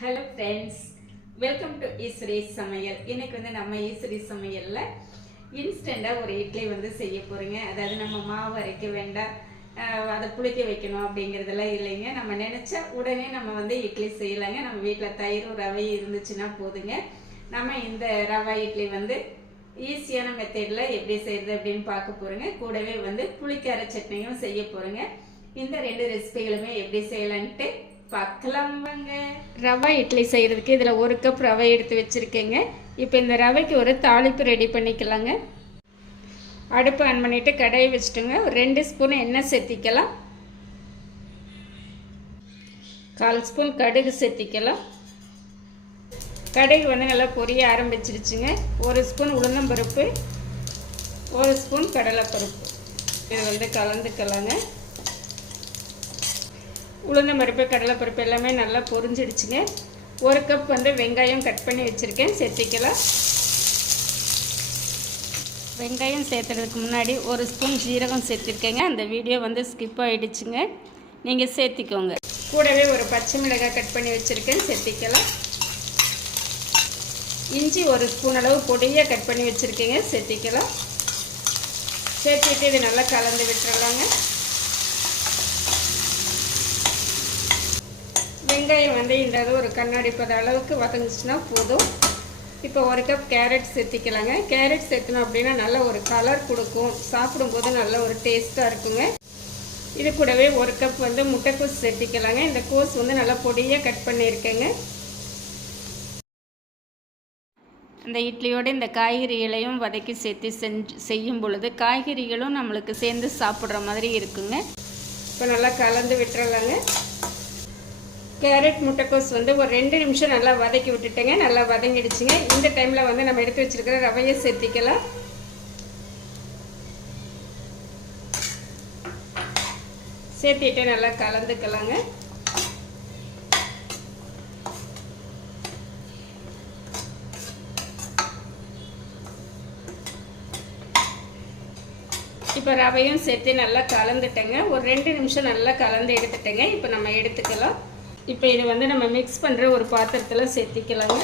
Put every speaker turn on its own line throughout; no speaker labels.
Hello friends welcome to Eswari Samayal இன்னைக்கு வந்து நம்ம ஈஸ்வரி சமையலில் இன்ஸ்டண்ட்டாக ஒரு இட்லி வந்து செய்ய போகிறோங்க அதாவது நம்ம மாவு அரைக்க வேண்டாம். அதை புளிக்க வைக்கணும் அப்படிங்கிறதெல்லாம் இல்லைங்க. நம்ம நினச்சா உடனே நம்ம வந்து இட்லி செய்யலாங்க. நம்ம வீட்டில் தயிர் ரவை இருந்துச்சுன்னா போதுங்க. நம்ம இந்த ரவா இட்லி வந்து ஈஸியான மெத்தடில் எப்படி செய்கிறது அப்படின்னு பார்க்க போகிறோங்க கூடவே வந்து புளிக்கார சட்னியும் செய்ய போகிறோங்க இந்த ரெண்டு ரெசிபிகளுமே எப்படி செய்யலான்ட்டு பார்க்கலாம் வாங்க ரவா இட்லி செய்கிறதுக்கு இதில் ஒரு கப் ரவை எடுத்து வச்சுருக்கேங்க. இப்போ இந்த ரவைக்கு ஒரு தாளிப்பு ரெடி பண்ணிக்கலாங்க. அடுப்பு ஆன் பண்ணிவிட்டு கடையை வச்சுட்டுங்க. ஒரு ரெண்டு ஸ்பூன் எண்ணெய் சேர்த்திக்கலாம். கால் ஸ்பூன் கடுகு சேர்த்திக்கலாம். கடுகு வந்து நல்லா பொரிய ஆரம்பிச்சிருச்சுங்க. ஒரு ஸ்பூன் உளுந்தம்பருப்பு ஒரு ஸ்பூன் கடலைப்பருப்பு. இது வந்து கலந்துக்கலாங்க. உளுந்தம்பருப்பு கடலைப்பருப்பு எல்லாமே நல்லா பொரிஞ்சிடுச்சுங்க. ஒரு கப் வந்து வெங்காயம் கட் பண்ணி வச்சுருக்கேன். சேர்த்திக்கலாம். வெங்காயம் சேர்த்துறதுக்கு முன்னாடி ஒரு ஸ்பூன் ஜீரகம் சேர்த்துருக்கேங்க. அந்த வீடியோ வந்து ஸ்கிப் ஆகிடுச்சுங்க நீங்கள் சேர்த்திக்கோங்க. கூடவே ஒரு பச்சை மிளகாய் கட் பண்ணி வச்சுருக்கேன். சேர்த்திக்கலாம். இஞ்சி ஒரு ஸ்பூன் அளவு பொடியாக கட் பண்ணி வச்சுருக்கேங்க. சேர்த்திக்கலாம். சேர்த்துட்டு இது நல்லா கலந்து விட்டுறலாங்க. வெங்காயம் வந்து இந்த ஒரு கண்ணாடி பத அளவுக்கு வதங்குச்சுன்னா போதும். இப்போ ஒரு கப் கேரட் சேர்த்திக்கலாங்க. கேரட் சேர்த்தணும் அப்படின்னா நல்ல ஒரு கலர் கொடுக்கும். சாப்பிடும்போது நல்ல ஒரு டேஸ்ட்டாக இருக்குங்க. இது கூடவே ஒரு கப் வந்து முட்டைக்கோஸ் சேர்த்திக்கலாங்க. இந்த கோஸ் வந்து நல்லா பொடியாக கட் பண்ணியிருக்கேங்க. அந்த இட்லியோடு இந்த காய்கறிகளையும் வதக்கி சேர்த்து செஞ்சு செய்யும் பொழுது காய்கறிகளும் நம்மளுக்கு சேர்ந்து சாப்பிட்ற மாதிரி இருக்குங்க. இப்போ நல்லா கலந்து விட்டுறலாங்க. கேரட் முட்டைக்கோஸ் வந்து ஒரு ரெண்டு நிமிஷம் நல்லா வதக்கி விட்டுட்டேங்க. நல்லா வதங்கிடுச்சுங்க. இந்த டைமில் வந்து நம்ம எடுத்து வச்சுருக்கிற ரவையை சேர்த்திக்கலாம். சேர்த்திட்டு நல்லா கலந்துக்கலாங்க. இப்போ ரவையும் சேர்த்து நல்லா கலந்துட்டேங்க. ஒரு ரெண்டு நிமிஷம் நல்லா கலந்து எடுத்துட்டேங்க. இப்போ நம்ம எடுத்துக்கலாம். இப்போ இது வந்து நம்ம மிக்ஸ் பண்ணுற ஒரு பாத்திரத்தில் சேர்த்திக்கலாங்க.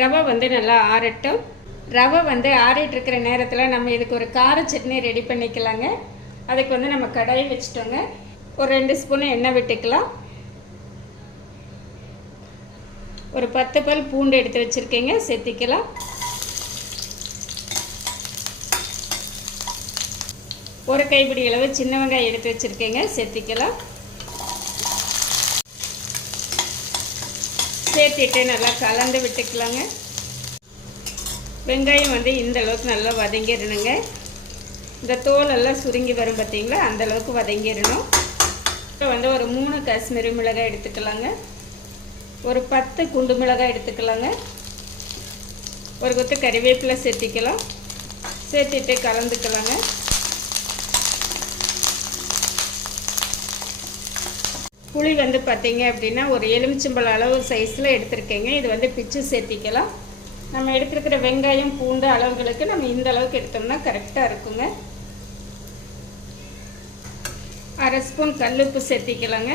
ரவை வந்து நல்லா ஆறட்டும். ரவை வந்து ஆறிட்டு இருக்கிற நேரத்தில் நம்ம இதுக்கு ஒரு கார சட்னி ரெடி பண்ணிக்கலாங்க. அதுக்கு வந்து நம்ம கடாயை வச்சுட்டோங்க. ஒரு ரெண்டு ஸ்பூன் எண்ணெய் விட்டுக்கலாம். ஒரு பத்து பல் பூண்டு எடுத்து வச்சுருக்கீங்க. சேர்த்திக்கலாம். ஒரு கைப்பிடி அளவு சின்ன வெங்காயம் எடுத்து வச்சுருக்கேங்க. சேர்த்திக்கலாம். சேர்த்திட்டு நல்லா கலந்து விட்டுக்கலாங்க. வெங்காயம் வந்து இந்த அளவுக்கு நல்லா வதங்கிடணுங்க. இந்த தோலெல்லாம் சுருங்கி வரும் பார்த்தீங்களா? அந்த அளவுக்கு வதங்கிடணும். இப்போ வந்து ஒரு மூணு காஷ்மீரி மிளகாய் எடுத்துக்கலாங்க. ஒரு பத்து குண்டு மிளகாய் எடுத்துக்கலாங்க. ஒரு கொத்து கறிவேப்பிலை சேர்த்திக்கலாம். சேர்த்திட்டு கலந்துக்கலாங்க. புளி வந்து பார்த்தீங்க அப்படின்னா ஒரு எலுமிச்சம்பழ அளவு சைஸில் எடுத்திருக்கேங்க. இது வந்து பிச்சு சேர்த்திக்கலாம். நம்ம எடுத்துருக்கிற வெங்காயம் பூண்டு அளவுகளுக்கு நம்ம இந்த அளவுக்கு எடுத்தோம்னா கரெக்டாக இருக்குங்க. அரை ஸ்பூன் கல்லுப்பு சேர்த்திக்கலாங்க.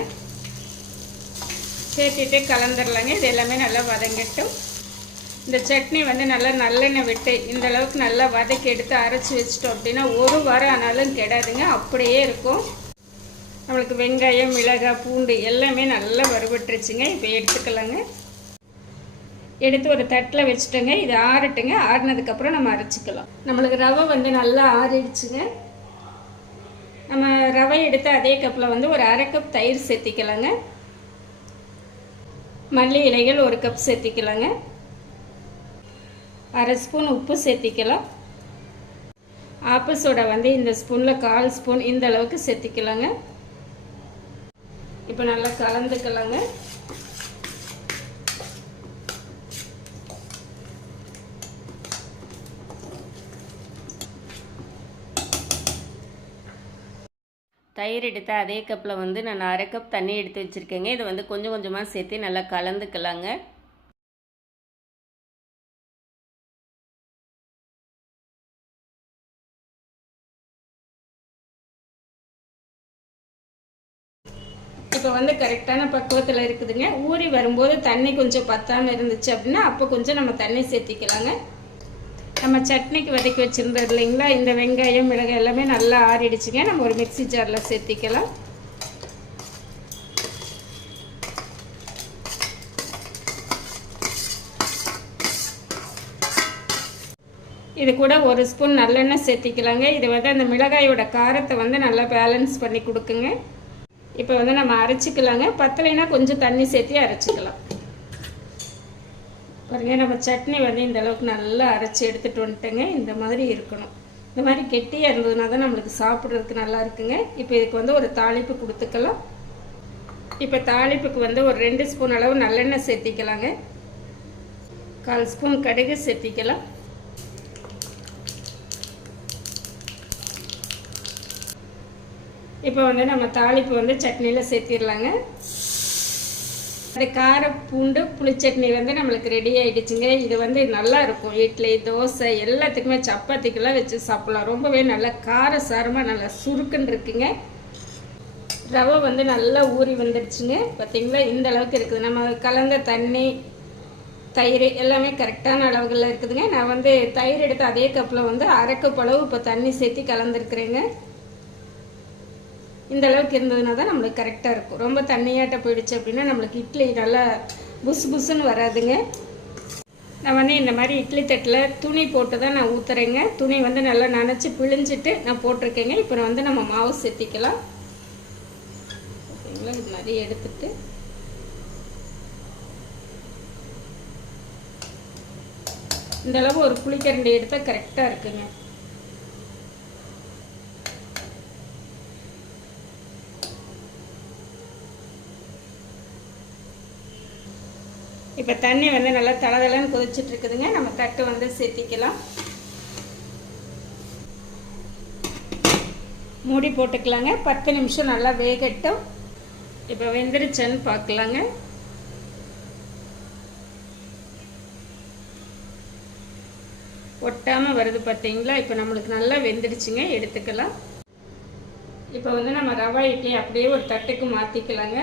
சேர்த்திட்டு கலந்துடலாங்க இது எல்லாமே நல்லா வதங்கட்டும். இந்த சட்னி வந்து நல்லா நல்லெண்ணெய் விட்டு இந்த அளவுக்கு நல்லா வதக்கி எடுத்து அரைச்சி வச்சிட்டோம் அப்படின்னா ஒரு வாரம் ஆனாலும் கெடாதுங்க. அப்படியே இருக்கும். நம்மளுக்கு வெங்காயம் மிளகாய் பூண்டு எல்லாமே நல்லா வறுபட்டுருச்சுங்க. இப்போ எடுத்துக்கலாங்க. எடுத்து ஒரு தட்டில் வச்சுட்டோங்க. இது ஆறட்டுங்க. ஆறினதுக்கப்புறம் நம்ம அரைச்சிக்கலாம். நம்மளுக்கு ரவை வந்து நல்லா ஆறிடுச்சுங்க. நம்ம ரவை எடுத்து அதே கப்பில் வந்து ஒரு அரை கப் தயிர் சேர்த்திக்கலாங்க. மல்லி இலைகள் ஒரு கப் சேர்த்திக்கலாங்க. அரை ஸ்பூன் உப்பு சேர்த்திக்கலாம். ஆப்பிள் சோடா வந்து இந்த ஸ்பூனில் கால் ஸ்பூன் இந்த அளவுக்கு சேர்த்திக்கலாங்க. இப்போ நல்லா கலந்துக்கலாங்க. தயிர் எடுத்த அதே கப்பில் வந்து நான் அரை கப் தண்ணி எடுத்து வச்சுருக்கேங்க. இதை வந்து கொஞ்சம் கொஞ்சமாக சேர்த்து நல்லா கலந்துக்கலாங்க. இப்போ வந்து கரெக்டான பக்குவத்தில் இருக்குதுங்க. ஊறி வரும்போது தண்ணி கொஞ்சம் பத்தாமல் இருந்துச்சு அப்படின்னா அப்போ கொஞ்சம் நம்ம தண்ணி சேர்த்திக்கலாங்க. நம்ம சட்னிக்கு வதக்கி வச்சுருந்தது இல்லைங்களா? இந்த வெங்காயம் மிளகாய் எல்லாமே நல்லா ஆறிடுச்சுங்க. நம்ம ஒரு மிக்ஸி ஜாரில் சேர்த்திக்கலாம். இது கூட ஒரு ஸ்பூன் நல்லெண்ணெய் சேர்த்திக்கலாங்க. இது வந்து அந்த மிளகாயோட காரத்தை வந்து நல்லா பேலன்ஸ் பண்ணி கொடுக்குங்க. இப்போ வந்து நம்ம அரைச்சிக்கலாங்க. பத்தலைன்னா கொஞ்சம் தண்ணி சேர்த்தி அரைச்சிக்கலாம். பாருங்க நம்ம சட்னி வந்து இந்த அளவுக்கு நல்லா அரைச்சி எடுத்துகிட்டு வந்துட்டேங்க. இந்த மாதிரி இருக்கணும். இந்த மாதிரி கெட்டியாக இருந்ததுனா தான் நம்மளுக்கு சாப்பிட்றதுக்கு நல்லா இருக்குங்க. இப்போ இதுக்கு வந்து ஒரு தாளிப்பு கொடுத்துக்கலாம். இப்போ தாளிப்புக்கு வந்து ஒரு ரெண்டு ஸ்பூன் அளவு நல்லெண்ணெய் சேர்த்திக்கலாங்க. கால் ஸ்பூன் கடுகு சேர்த்திக்கலாம். இப்போ வந்து நம்ம தாளிப்பு வந்து சட்னியில் சேர்த்திடலாங்க. அது கார பூண்டு புளிச்சட்னி வந்து நம்மளுக்கு ரெடி ஆகிடுச்சுங்க இது வந்து நல்லா இருக்கும். இட்லி தோசை எல்லாத்துக்குமே சப்பாத்திக்கெல்லாம் வச்சு சாப்பிட்லாம். ரொம்பவே நல்லா கார சாரமாக நல்லா சுருக்குன்னு இருக்குங்க. ரவை வந்து நல்லா ஊறி வந்துடுச்சுங்க. பார்த்தீங்களா இந்த அளவுக்கு இருக்குது. நம்ம கலந்த தண்ணி தயிர் எல்லாமே கரெக்டான அளவுகளில் இருக்குதுங்க. நான் வந்து தயிர் எடுத்து அதே கப்பில் வந்து அரைக்கப்பளவு இப்போ தண்ணி சேர்த்து கலந்துருக்குறேங்க. இந்த அளவுக்கு இருந்ததுனா தான் நம்மளுக்கு கரெக்டாக இருக்கும். ரொம்ப தண்ணியாட்ட போயிடுச்சு அப்படின்னா நம்மளுக்கு இட்லி நல்லா புஸ் புஸ்ஸுன்னு வராதுங்க. நான் வந்து இந்த மாதிரி இட்லி தட்டில் துணி போட்டு தான் நான் ஊற்றுறேங்க துணி வந்து நல்லா நனைச்சி பிழிஞ்சிட்டு நான் போட்டிருக்கேங்க. இப்போ வந்து நம்ம மாவு சேர்த்திக்கலாம் ஓகேங்களா? இது மாதிரி எடுத்துட்டு. இந்த அளவு ஒரு புளிக்கரண்டி எடுத்தால் கரெக்டாக இருக்குங்க. இப்போ தண்ணி வந்து நல்லா தளதளன்னு கொதிச்சுட்டு இருக்குதுங்க நம்ம தட்டு வந்து சேர்த்திக்கலாம். மூடி போட்டுக்கலாங்க. பத்து நிமிஷம் நல்லா வேகட்டும். இப்போ வெந்துருச்சன்னு பார்க்கலாங்க ஒட்டாமல் வருது பார்த்தீங்களா இப்போ நம்மளுக்கு நல்லா வெந்துடுச்சுங்க. எடுத்துக்கலாம். இப்போ வந்து நம்ம ரவா இட்லி அப்படியே ஒரு தட்டுக்கு மாற்றிக்கலாங்க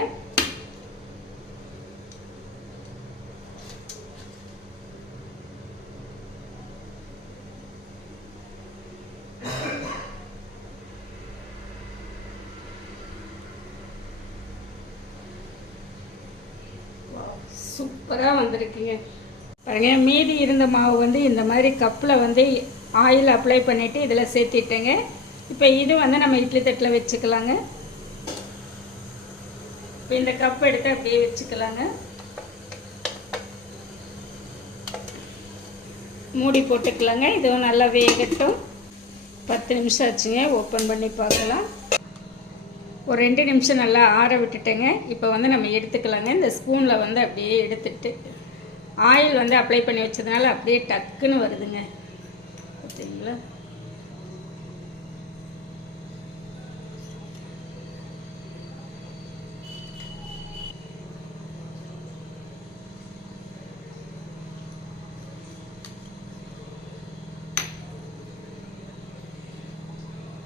சூப்பராக வந்திருக்குங்க பாருங்க மீதி இருந்த மாவு வந்து இந்த மாதிரி கப்பில் வந்து ஆயில் அப்ளை பண்ணிவிட்டு இதில் சேர்த்திட்டேங்க. இப்போ இது வந்து நம்ம இட்லி தட்டில் வச்சுக்கலாங்க. இப்போ இந்த கப் எடுத்து அப்படியே வச்சுக்கலாங்க. மூடி போட்டுக்கலாங்க. இதுவும் நல்லா வேகட்டும். பத்து நிமிஷம் ஆச்சுங்க. ஓப்பன் பண்ணி பார்க்கலாம். ஒரு ரெண்டு நிமிஷம் நல்லா ஆற விட்டுட்டேங்க. இப்போ வந்து நம்ம எடுத்துக்கலாங்க. இந்த ஸ்பூனில் வந்து அப்படியே எடுத்துட்டு ஆயில் வந்து அப்ளை பண்ணி வச்சதுனால அப்படியே டக்குன்னு வருதுங்க. பார்த்தீங்களா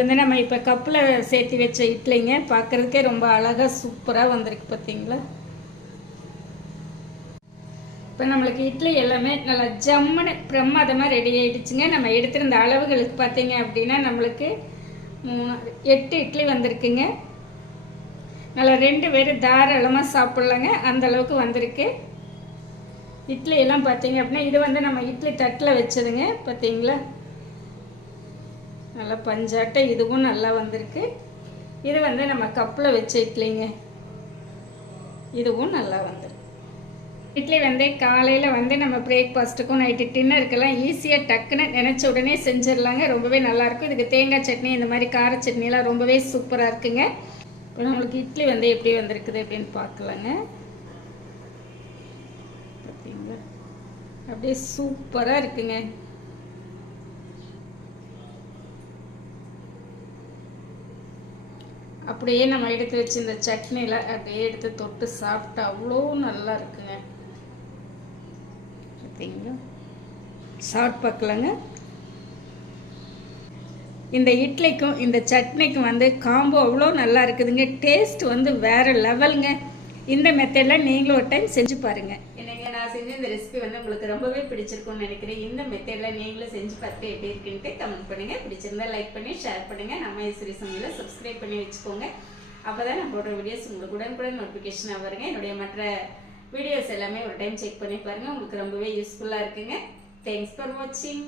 வந்து நம்ம இப்போ கப்பில் சேர்த்து வச்ச இட்லிங்க பார்க்குறதுக்கே ரொம்ப அழகாக சூப்பராக வந்திருக்கு பார்த்தீங்களா இப்போ நம்மளுக்கு இட்லி எல்லாமே நல்லா ஜம்முன்னு பிரமாதமாக ரெடி ஆகிடுச்சுங்க நம்ம எடுத்திருந்த அளவுகளுக்கு பார்த்தீங்க அப்படின்னா நம்மளுக்கு எட்டு இட்லி வந்திருக்குங்க. நல்லா ரெண்டு பேர் தாராளமாக சாப்பிட்லாங்க. அந்த அளவுக்கு வந்திருக்கு. இட்லி எல்லாம் பார்த்தீங்க அப்படின்னா இது வந்து நம்ம இட்லி தட்டில் வச்சதுங்க பார்த்தீங்களா நல்லா பஞ்சாட்டை இதுவும் நல்லா வந்திருக்கு. இது வந்து நம்ம கப்பில் வச்ச இட்லிங்க. இதுவும் நல்லா வந்துடும் இட்லி வந்து காலையில் வந்து நம்ம பிரேக்ஃபாஸ்ட்டுக்கும் நைட்டு டின்னருக்கெல்லாம் ஈஸியாக டக்குன்னு நினச்ச உடனே செஞ்சிடலாங்க. ரொம்பவே நல்லாயிருக்கும் இதுக்கு தேங்காய் சட்னி இந்த மாதிரி கார சட்னிலாம் ரொம்பவே சூப்பராக இருக்குங்க. இப்போ நம்மளுக்கு இட்லி வந்து எப்படி வந்திருக்குது அப்படின்னு பார்க்கலாங்க. பார்த்தீங்களா? அப்படியே சூப்பராக இருக்குங்க. அப்படியே நம்ம எடுத்து வச்சு இந்த சட்னியில் அப்படியே எடுத்து தொட்டு சாப்பிட்டா அவ்வளோ நல்லா இருக்குங்க. பார்த்தீங்களா? சாப்பிட்டு பார்க்கலாங்க. இந்த இட்லிக்கும் இந்த சட்னிக்கும் வந்து காம்போ அவ்வளோ நல்லா இருக்குதுங்க. டேஸ்ட் வந்து வேறு லெவலுங்க இந்த மெத்தடில் நீங்களும் ஒரு டைம் செஞ்சு பாருங்கள் என்னங்க நான் செஞ்ச இந்த ரெசிபி வந்து உங்களுக்கு ரொம்பவே பிடிச்சிருக்கும்னு நினைக்கிறேன். இந்த மெத்தடில் நீங்களும் செஞ்சு பார்த்து எப்படி இருக்குன்ட்டு கமெண்ட் பண்ணுங்க. பிடிச்சிருந்தா லைக் பண்ணி ஷேர் பண்ணுங்க. நம்ம ஈஸ்வரி சமையலை சப்ஸ்கிரைப் பண்ணி வச்சுக்கோங்க. அப்பதான் நான் போடுற வீடியோஸ் உங்களுக்கு உடனுக்குடன் நோட்டிஃபிகேஷனாக வருங்க. என்னுடைய மற்ற வீடியோஸ் எல்லாமே ஒரு டைம் செக் பண்ணி பாருங்க. உங்களுக்கு ரொம்பவே யூஸ்ஃபுல்லாக இருக்குங்க. தேங்க்ஸ் ஃபார் வாட்சிங்